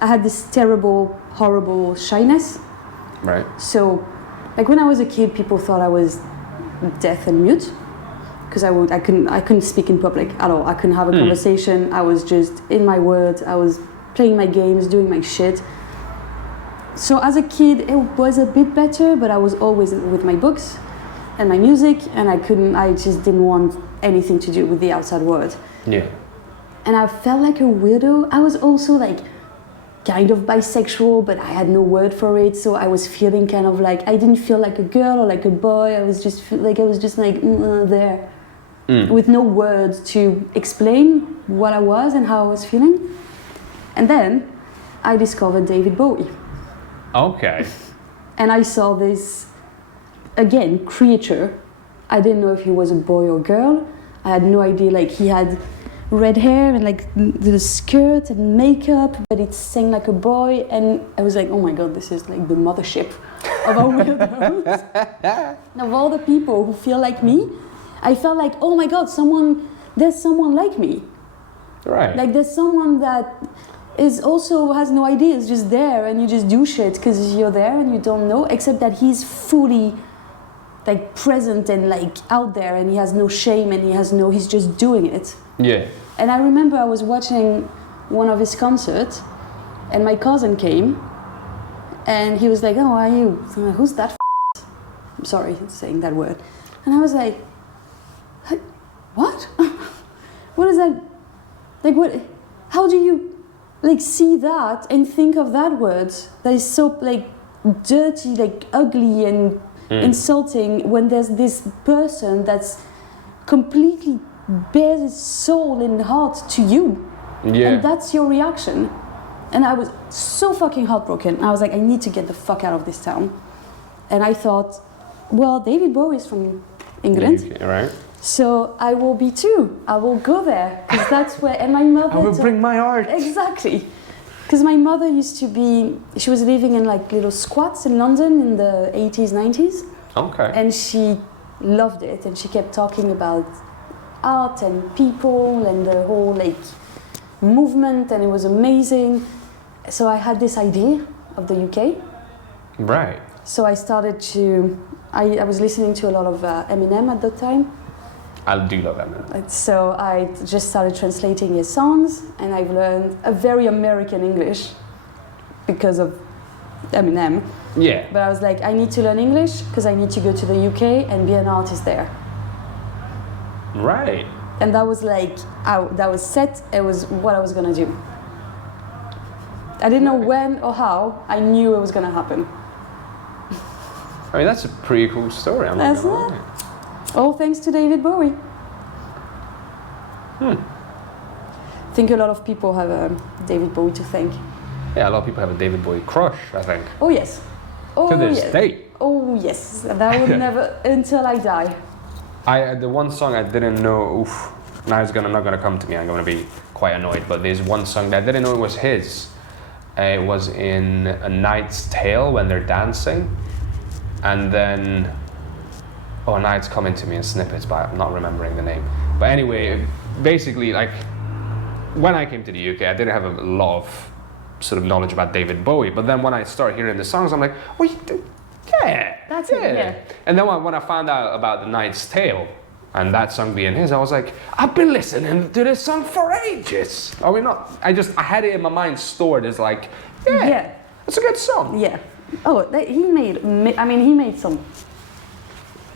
I had this terrible, horrible shyness. Right. So, like when I was a kid, people thought I was deaf and mute because I couldn't speak in public at all. I couldn't have a conversation. I was just in my words. I was playing my games, doing my shit. So as a kid, it was a bit better, but I was always with my books and my music, and I just didn't want anything to do with the outside world. Yeah. And I felt like a weirdo. I was also like kind of bisexual, but I had no word for it. So I was feeling kind of like, I didn't feel like a girl or like a boy. I was just there with no words to explain what I was and how I was feeling. And then I discovered David Bowie. Okay. And I saw this, again, creature. I didn't know if he was a boy or girl. I had no idea, like he had red hair and like the skirt and makeup, but it sang like a boy. And I was like, oh my God, this is like the mothership of our weirdos. And of all the people who feel like me, I felt like, oh my God, there's someone like me. Right. Like there's someone that is also has no idea, is just there, and you just do shit because you're there and you don't know, except that he's fully like present and like out there, and he has no shame and he's just doing it. Yeah. And I remember I was watching one of his concerts and my cousin came and he was like, oh, how are you? I'm like, who's that I'm sorry saying that word. And I was like, what? What is that? Like what? How do you like see that and think of that word that is so like dirty, like ugly and insulting, when there's this person that's completely bears his soul and heart to you, and that's your reaction? And I was so fucking heartbroken. I was like, I need to get the fuck out of this town. And I thought, well, David Bowie is from England, right? So I will be too. I will go there because that's where. And my mother. I will bring my art. Exactly, because my mother used to be. She was living in like little squats in London in the 80s, 90s. Okay. And she loved it, and she kept talking about art and people and the whole like movement, and it was amazing. So I had this idea of the UK. Right. So I started to. I was listening to a lot of Eminem at that time. I do love Eminem. So I just started translating his songs, and I've learned a very American English because of Eminem. Yeah. But I was like, I need to learn English because I need to go to the UK and be an artist there. Right. And that was like, that was set. It was what I was gonna do. I didn't know when or how. I knew it was gonna happen. I mean, that's a pretty cool story. I'm not gonna lie. All thanks to David Bowie. I think a lot of people have David Bowie to thank. Yeah, a lot of people have a David Bowie crush, I think. Oh yes. Oh, to this yes. day. Oh yes. That would never, until I die. The one song I didn't know, now it's not gonna come to me, I'm gonna be quite annoyed, but there's one song that I didn't know it was his. It was in A Knight's Tale when they're dancing. And then, now it's coming to me in snippets, but I'm not remembering the name. But anyway, basically, like, when I came to the UK, I didn't have a lot of sort of knowledge about David Bowie. But then when I started hearing the songs, I'm like, yeah, that's it, yeah. And then when I found out about The Knight's Tale, and that song being his, I was like, I've been listening to this song for ages. Are we not? I had it in my mind stored as like, yeah. It's a good song. Yeah. Oh, he made some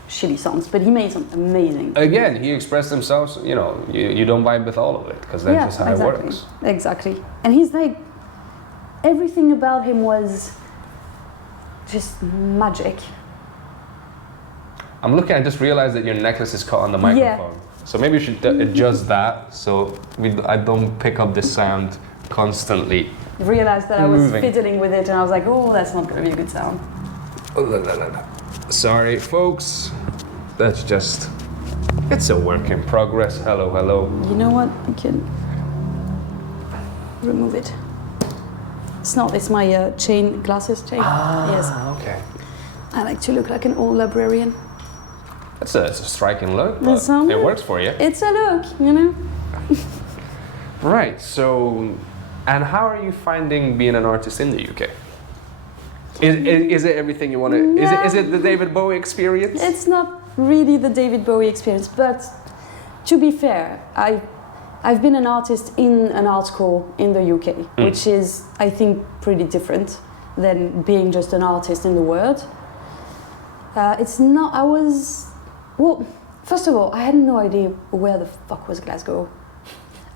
shitty songs, but he made some amazing. Again, he expressed himself, you don't vibe with all of it, because that's just how it works. Exactly. And he's like, everything about him was just magic. I'm looking, I just realized that your necklace is caught on the microphone. Yeah. So maybe you should adjust that so I don't pick up this sound constantly. Realized that I was fiddling with it and I was like, oh, that's not going to be a good sound. Sorry, folks. That's just, it's a work in progress. Hello, hello. You know what? I can remove it. It's my glasses chain. Yes. Okay. I like to look like an old librarian. It's a striking look, but it works for you. It's a look, you know? Right, so And how are you finding being an artist in the UK? Is it everything you want to? Yeah. Is it the David Bowie experience? It's not really the David Bowie experience, but to be fair, I've been an artist in an art school in the UK, which is, I think, pretty different than being just an artist in the world. It's not. Well, first of all, I had no idea where the fuck was Glasgow.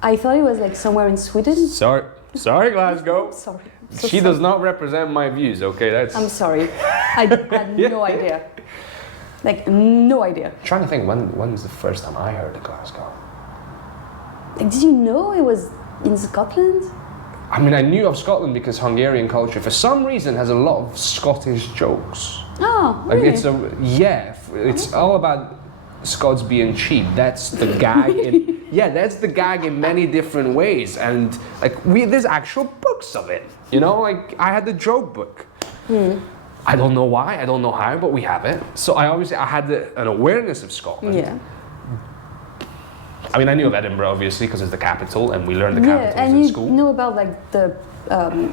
I thought it was like somewhere in Sweden. Sorry, Glasgow. Sorry. She does not represent my views. Okay, that's. I'm sorry. I had no idea. Like, no idea. I'm trying to think when was the first time I heard of Glasgow? Like, did you know it was in Scotland? I mean, I knew of Scotland because Hungarian culture, for some reason, has a lot of Scottish jokes. Oh, Like really? it's all about Scots being cheap. That's the gag. That's the gag in many different ways, and like there's actual books of it. You know, like I had the joke book. I don't know why, I don't know how, but we have it. So I had an awareness of Scotland. Yeah. I mean, I knew of Edinburgh obviously because it's the capital, and we learned the capitals and in you school. know about like the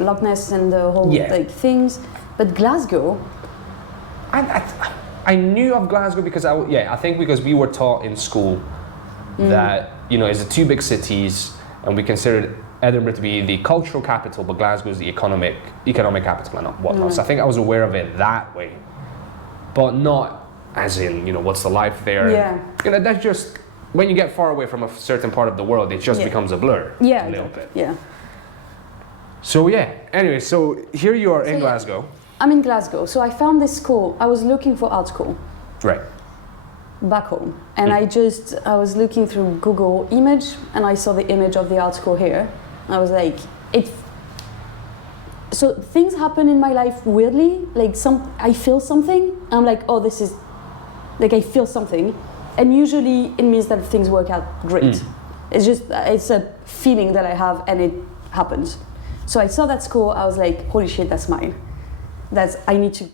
Loch Ness and the whole like things, but Glasgow. I knew of Glasgow because I think because we were taught in school that it's the two big cities, and we considered Edinburgh to be the cultural capital, but Glasgow is the economic capital and whatnot. So I think I was aware of it that way, but not as in what's the life there. Yeah. That's just when you get far away from a certain part of the world, it just becomes a blur. Yeah. A little bit. Yeah. So anyway, so here you are in Glasgow. I'm in Glasgow, so I found this school. I was looking for art school. Right. Back home, and I was looking through Google image, and I saw the image of the art school here. I was like, so things happen in my life weirdly, like I feel something, I'm like, oh, this is, like I feel something, and usually it means that things work out great. It's a feeling that I have, and it happens. So I saw that school, I was like, holy shit, that's mine. I need to